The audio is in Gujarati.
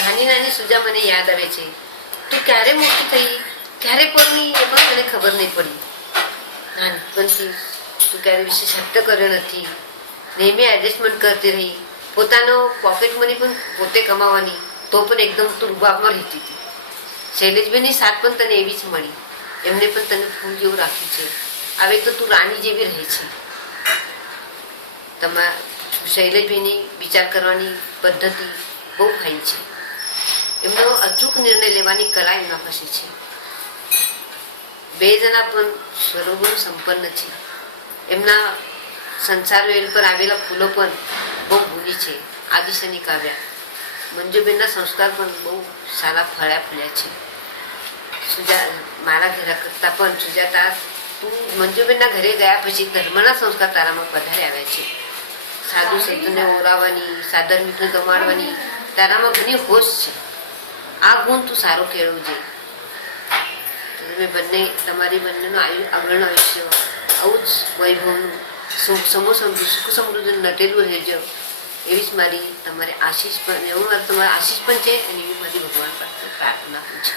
નાની નાની સુજા મને યાદ આવે છે. તું ક્યારે મોટી થઈ, ક્યારે પરણી, એ પણ મને ખબર નહીં પડી. નાનપણથી તું ક્યારે વિશેષ હટ્ટ કર્યો નથી. નેહમી એડજસ્ટમેન્ટ કરતી રહી. પોતાનો પોકેટ મની પણ પોતે કમાવાની, તો પણ એકદમ તું રૂબાબમાં રહેતી હતી. શૈલેષભાઈની સાથ પણ તને એવી જ મળી. એમને પણ તને ફૂલ જેવું રાખ્યું છે. હવે તો તું રાણી જેવી રહે છે. શૈલેષભાઈની વિચાર કરવાની પદ્ધતિ બહુ ફાઇન છે. એમનો અચૂક નિર્ણય લેવાની કલા એમના પાસે છે. બે જણા પણ સર્વગુણ સંપન્ન છે. એમના સંસાર વેલ પર આવેલા ફૂલો પણ બહુ ભૂલી છે. આદિશની કાવ્યા મંજુબેનના સંસ્કાર પણ બહુ સારા ફળ્યા છે. મારા ઘરે કરતા પણ સુજાતા, તું મંજુબેનના ઘરે ગયા પછી ધર્મના સંસ્કાર તારામાં વધારે આવ્યા છે. સાધુ સંતને ઓરાવવાની, સાધર્મિકને ગમાડવાની તારામાં ઘણી હોશ છે. આ ગુણ તું સારો કેળવજે. તમે બંને, તમારી બંનેનું આગળનું આયુષ્ય આવું જ વૈભવનું સુખ સમૃદ્ધિ નટેલું રહેજો, એવી જ મારી તમારે આશીષ પણ, એવું તમારા આશીષ પણ છે અને એવી મારી ભગવાન પાસે પ્રાર્થના પણ છે.